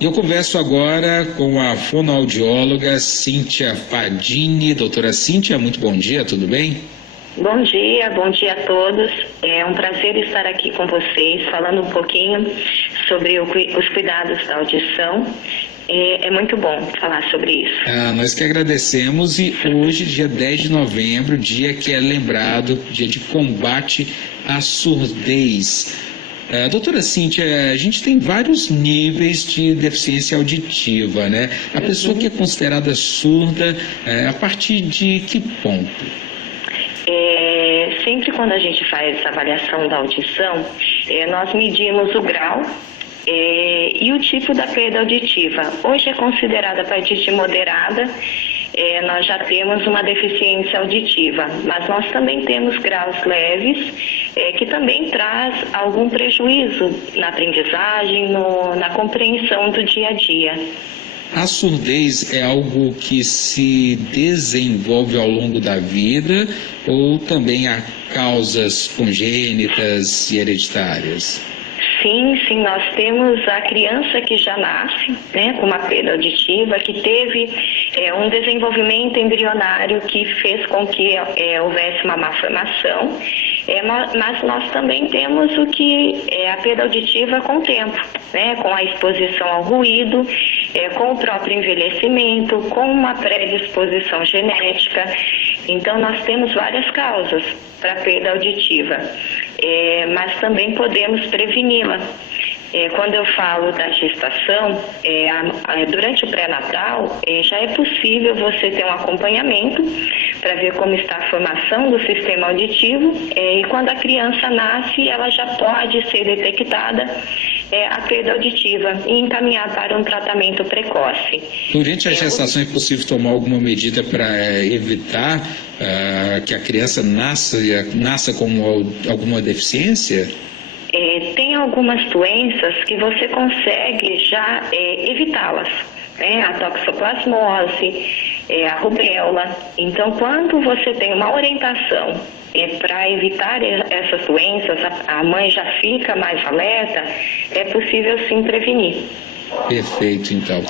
Eu converso agora com a fonoaudióloga Cíntia Fadini. Doutora Cíntia, muito bom dia, tudo bem? Bom dia a todos. É um prazer estar aqui com vocês, falando um pouquinho sobre os cuidados da audição. É muito bom falar sobre isso. Nós que agradecemos, e hoje, dia 10 de novembro, dia que é lembrado, dia de combate à surdez. Doutora Cíntia, a gente tem vários níveis de deficiência auditiva, né? A pessoa que é considerada surda, a partir de que ponto? Sempre quando a gente faz essa avaliação da audição, nós medimos o grau e o tipo da perda auditiva. Hoje é considerada a partir de moderada, nós já temos uma deficiência auditiva, mas nós também temos graus leves, que também traz algum prejuízo na aprendizagem, na compreensão do dia a dia. A surdez é algo que se desenvolve ao longo da vida ou também há causas congênitas e hereditárias? Sim, nós temos a criança que já nasce, né, com uma perda auditiva, que teve um desenvolvimento embrionário que fez com que houvesse uma má formação, mas nós também temos o que é a perda auditiva com o tempo, né, com a exposição ao ruído, com o próprio envelhecimento, com uma predisposição genética. Então, nós temos várias causas para a perda auditiva, mas também podemos preveni-la. Quando eu falo da gestação, durante o pré-natal, já é possível você ter um acompanhamento para ver como está a formação do sistema auditivo, e quando a criança nasce, ela já pode ser detectada a perda auditiva e encaminhar para um tratamento precoce. Durante a gestação é possível tomar alguma medida para evitar que a criança nasça com alguma deficiência? Tem algumas doenças que você consegue já evitá-las, né? A toxoplasmose, a rubéola. Então, quando você tem uma orientação para evitar essas doenças, a mãe já fica mais alerta, é possível sim prevenir. Perfeito, então.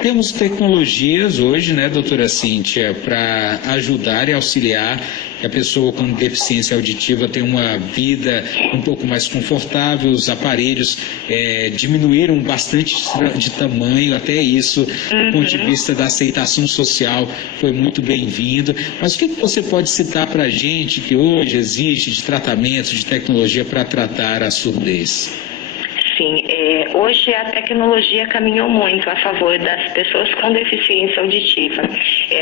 Temos tecnologias hoje, né, doutora Cíntia, para ajudar e auxiliar que a pessoa com deficiência auditiva tenha uma vida um pouco mais confortável. Os aparelhos diminuíram bastante de tamanho, até isso, do ponto de vista da aceitação social, foi muito bem-vindo. Mas o que você pode citar para a gente que hoje existe de tratamento, de tecnologia para tratar a surdez? Sim, hoje a tecnologia caminhou muito a favor das pessoas com deficiência auditiva.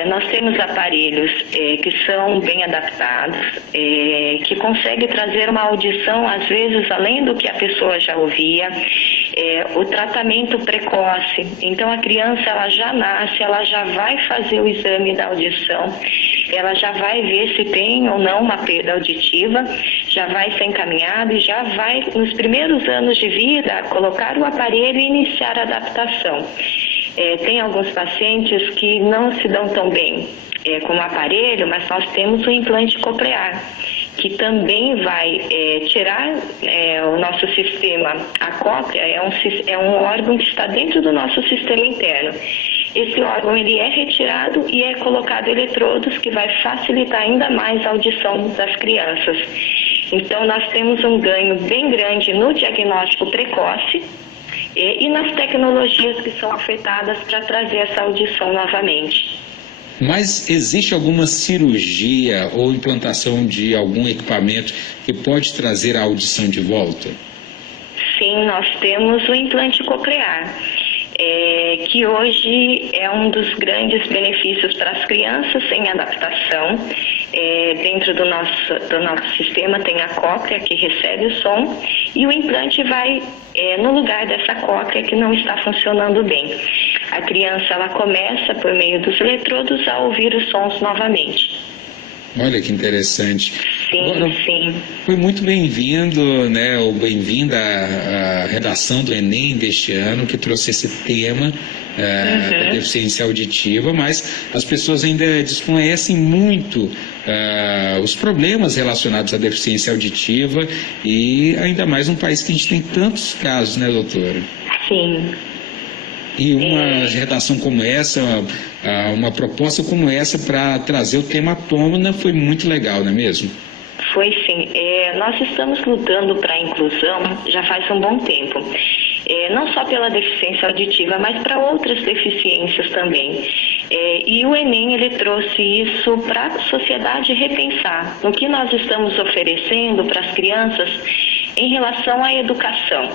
Nós temos aparelhos que são bem adaptados, que conseguem trazer uma audição, às vezes, além do que a pessoa já ouvia. O tratamento precoce, então a criança ela já nasce, ela já vai fazer o exame da audição, ela já vai ver se tem ou não uma perda auditiva, já vai ser encaminhada e já vai, nos primeiros anos de vida, colocar o aparelho e iniciar a adaptação. Tem alguns pacientes que não se dão tão bem com o aparelho, mas nós temos o implante coclear, que também vai tirar o nosso sistema. A cóclea é um órgão que está dentro do nosso sistema interno. Esse órgão ele é retirado e é colocado eletrodos que vai facilitar ainda mais a audição das crianças. Então, nós temos um ganho bem grande no diagnóstico precoce e nas tecnologias que são afetadas para trazer essa audição novamente. Mas existe alguma cirurgia ou implantação de algum equipamento que pode trazer a audição de volta? Sim, nós temos o implante coclear, que hoje é um dos grandes benefícios para as crianças em adaptação. Dentro do nosso sistema tem a cóclea que recebe o som e o implante vai no lugar dessa cóclea que não está funcionando bem. A criança ela começa por meio dos eletrodos a ouvir os sons novamente. Olha que interessante. Sim, agora, sim. Foi muito bem-vindo, né, ou bem-vinda à redação do Enem deste ano, que trouxe esse tema da deficiência auditiva, mas as pessoas ainda desconhecem muito os problemas relacionados à deficiência auditiva e ainda mais num país que a gente tem tantos casos, né, doutora? Sim. E uma redação como essa, uma proposta como essa para trazer o tema à tona foi muito legal, não é mesmo? Foi sim. Nós estamos lutando para a inclusão já faz um bom tempo. Não só pela deficiência auditiva, mas para outras deficiências também. E o Enem, ele trouxe isso para a sociedade repensar no que nós estamos oferecendo para as crianças em relação à educação.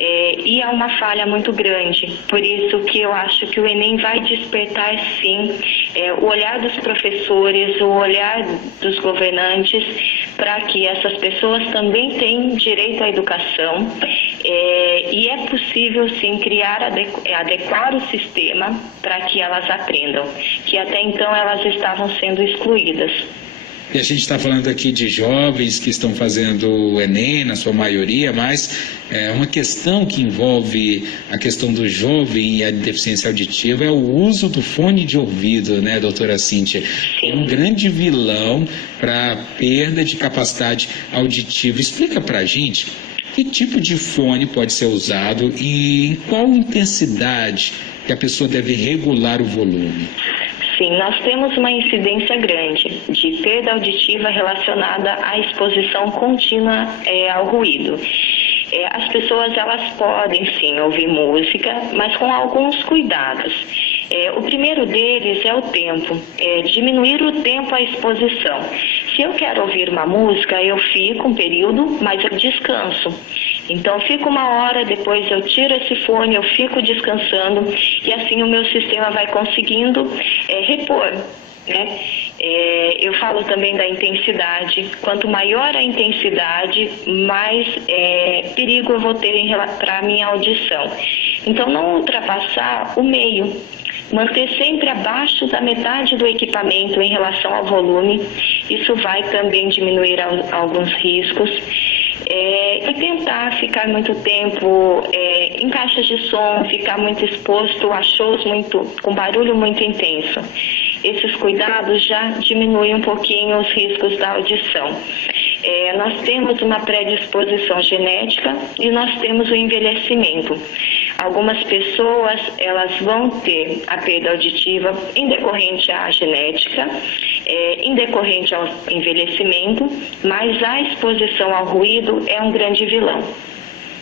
E há uma falha muito grande, por isso que eu acho que o Enem vai despertar sim o olhar dos professores, o olhar dos governantes, para que essas pessoas também tenham direito à educação, e é possível sim adequar o sistema para que elas aprendam, que até então elas estavam sendo excluídas. E a gente está falando aqui de jovens que estão fazendo o Enem, na sua maioria, mas uma questão que envolve a questão do jovem e a deficiência auditiva é o uso do fone de ouvido, né, doutora Cíntia? É um grande vilão para a perda de capacidade auditiva. Explica para a gente que tipo de fone pode ser usado e em qual intensidade que a pessoa deve regular o volume. Sim, nós temos uma incidência grande de perda auditiva relacionada à exposição contínua ao ruído. As pessoas, elas podem sim ouvir música, mas com alguns cuidados. O primeiro deles é o tempo, diminuir o tempo à exposição. Se eu quero ouvir uma música, eu fico um período, mas eu descanso. Então, fico uma hora, depois eu tiro esse fone, eu fico descansando e assim o meu sistema vai conseguindo repor, né? Eu falo também da intensidade. Quanto maior a intensidade, mais perigo eu vou ter para a minha audição. Então, não ultrapassar o meio. Manter sempre abaixo da metade do equipamento em relação ao volume. Isso vai também diminuir alguns riscos. E tentar ficar muito tempo em caixas de som, ficar muito exposto a shows com barulho muito intenso. Esses cuidados já diminuem um pouquinho os riscos da audição. Nós temos uma predisposição genética e nós temos o envelhecimento. Algumas pessoas, elas vão ter a perda auditiva em decorrente à genética, em decorrente ao envelhecimento, mas a exposição ao ruído é um grande vilão.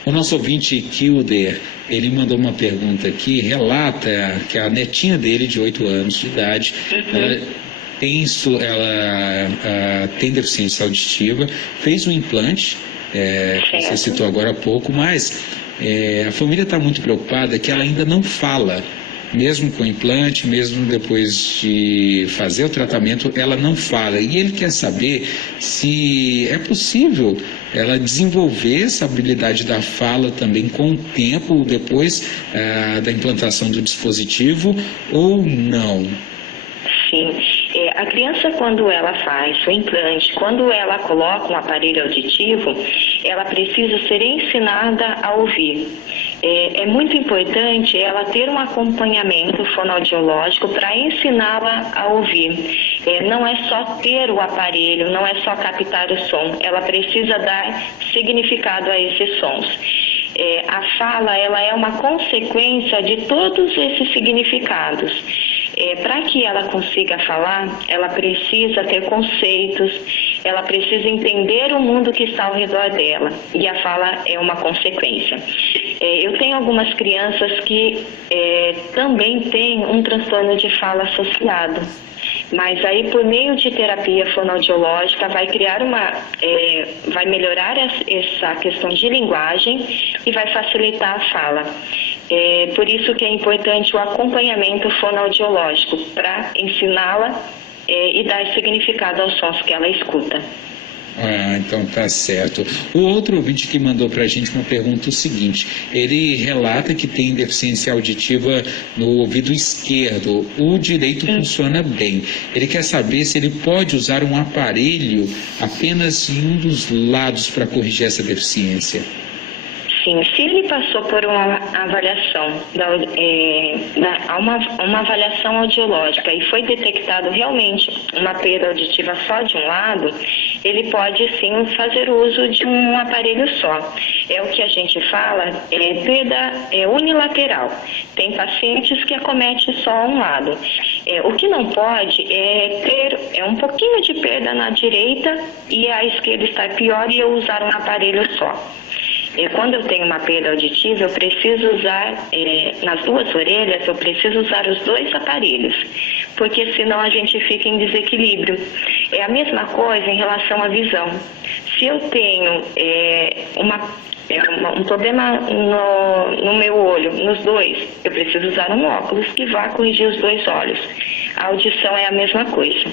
O nosso ouvinte Kilder, ele mandou uma pergunta aqui, relata que a netinha dele, de 8 anos de idade, ela tem deficiência auditiva, fez um implante, você citou agora há pouco, mas a família está muito preocupada que ela ainda não fala. Mesmo com implante, mesmo depois de fazer o tratamento, ela não fala. E ele quer saber se é possível ela desenvolver essa habilidade da fala também com o tempo, depois da implantação do dispositivo, ou não. Sim. A criança, quando ela faz o implante, quando ela coloca um aparelho auditivo, ela precisa ser ensinada a ouvir. É muito importante ela ter um acompanhamento fonoaudiológico para ensiná-la a ouvir. Não é só ter o aparelho, não é só captar o som, ela precisa dar significado a esses sons. A fala, ela é uma consequência de todos esses significados. Para que ela consiga falar, ela precisa ter conceitos, ela precisa entender o mundo que está ao redor dela, e a fala é uma consequência. Eu tenho algumas crianças que também têm um transtorno de fala associado, mas aí por meio de terapia fonoaudiológica vai vai melhorar essa questão de linguagem e vai facilitar a fala. Por isso que é importante o acompanhamento fonoaudiológico para ensiná-la e dar significado aos sons que ela escuta. Então tá certo. O outro ouvinte que mandou para a gente uma pergunta é o seguinte: ele relata que tem deficiência auditiva no ouvido esquerdo, o direito funciona bem. Ele quer saber se ele pode usar um aparelho apenas em um dos lados para corrigir essa deficiência. Sim, se ele passou por uma avaliação, uma avaliação audiológica e foi detectado realmente uma perda auditiva só de um lado, ele pode sim fazer uso de um aparelho só. É o que a gente fala, perda unilateral. Tem pacientes que acomete só um lado. O que não pode é ter um pouquinho de perda na direita e a esquerda estar pior e eu usar um aparelho só. Quando eu tenho uma perda auditiva, eu preciso usar, nas duas orelhas, eu preciso usar os dois aparelhos, porque senão a gente fica em desequilíbrio. É a mesma coisa em relação à visão. Se eu tenho um problema no meu olho, nos dois, eu preciso usar um óculos que vá corrigir os dois olhos. A audição é a mesma coisa.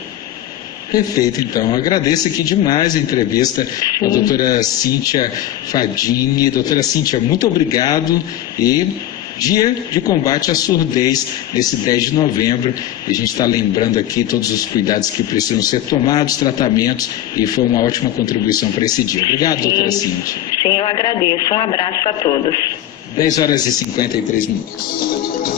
Perfeito, então. Agradeço aqui demais a entrevista com a doutora Cíntia Fadini. Doutora Cíntia, muito obrigado e Dia de Combate à Surdez, nesse 10 de novembro. E a gente está lembrando aqui todos os cuidados que precisam ser tomados, tratamentos, e foi uma ótima contribuição para esse dia. Obrigado, doutora Cíntia. Sim, eu agradeço. Um abraço a todos. 10 horas e 53 minutos.